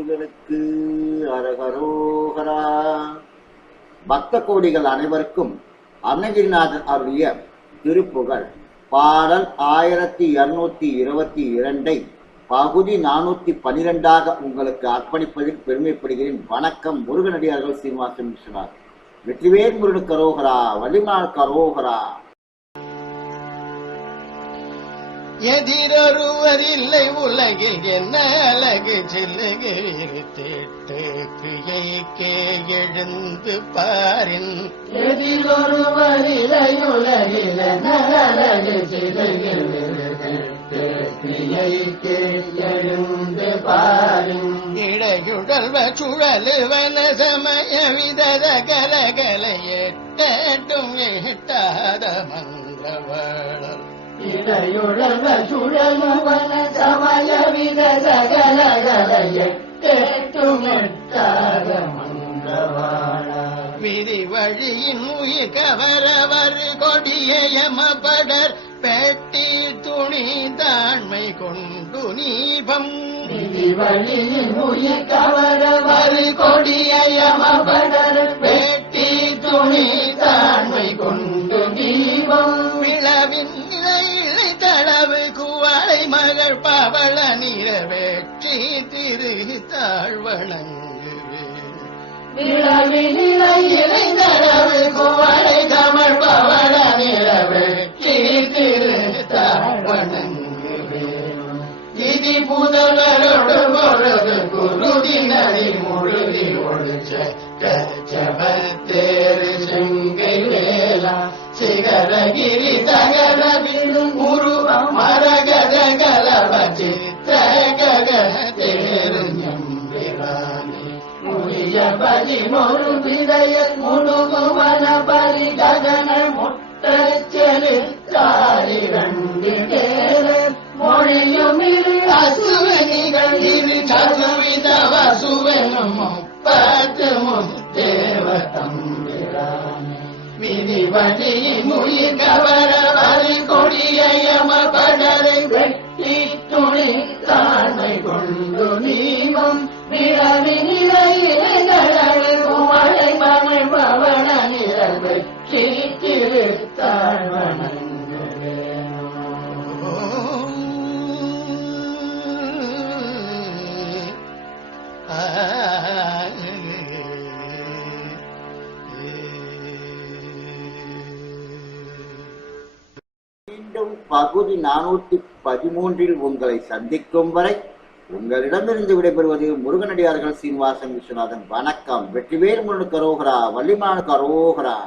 முருகனுக்கு அரகரோகரா. பக்த கோடிகள் அனைவருக்கும் அருணகிரிநாதன் அருளிய திருப்புகழ். பாடல் ஆயிரத்தி இருநூத்தி இருபத்தி இரண்டை பகுதி நானூத்தி பனிரெண்டாக உங்களுக்கு அர்ப்பணிப்பதில் பெருமைப்படுகிறேன். வணக்கம் முருகனடியார்கள் சீனிவாசன் மிஸ்ரா. வெற்றிவேல் முருகன் கரோகரா வள்ளிமாள் கரோகரா. எதிரொருவரில்லை உலகில் என்ன அழகு? சில்லுகு தேட்டு கிரியைக்கே எழுந்து பாரின். எதிலொருவரிலை உலகில நகரகு சிறையில் கிரியைக்கு எழுந்து பாரும் இடையுடல்வ சுழலுவன சமய விதத கலகலை எட்டும் எட்டாத மங்களவளர் இடையுழல்வ சுழலுவன சமய வித சகலகலைய கேட்டும் எட்டாத மன்றவாழா விதி வழியின் உயிர் கவரவர் கொடியமபடர் பேட்டி துணி தாண்மை கொண்டு நீபம். விதி உயிர் திரு தாழ்வணங்குவேன் விழவினிலை பவள பொழுது குருதி நதி முழுதி ஒழிச்ச கச்சபத்தேரு செங்கை சிகரகிரி தக முடிய பதி மொரு விடைய முழுகுவன பரி ககன முட்டச்செலு காரி கண்டு தேரு மொழியும் இரு அசுவனிகள் இரு சதுவித வசுவனும் முப்பத்து முத்தேவ தம்பிரானே விதி வழியின் உயிர் கவர வரி கொடியம படரை வெட்டி மீண்டும் பகுதி நானூத்தி பதிமூன்றில் உங்களை சந்திக்கும் வரை உங்களிடமிருந்து விடைபெறுவது முருகனடியார்கள் சீனிவாசன் விஸ்வநாதன். வணக்கம். வெற்றிவேல் முருகன் கரோகரா வள்ளிமான கரோகரா.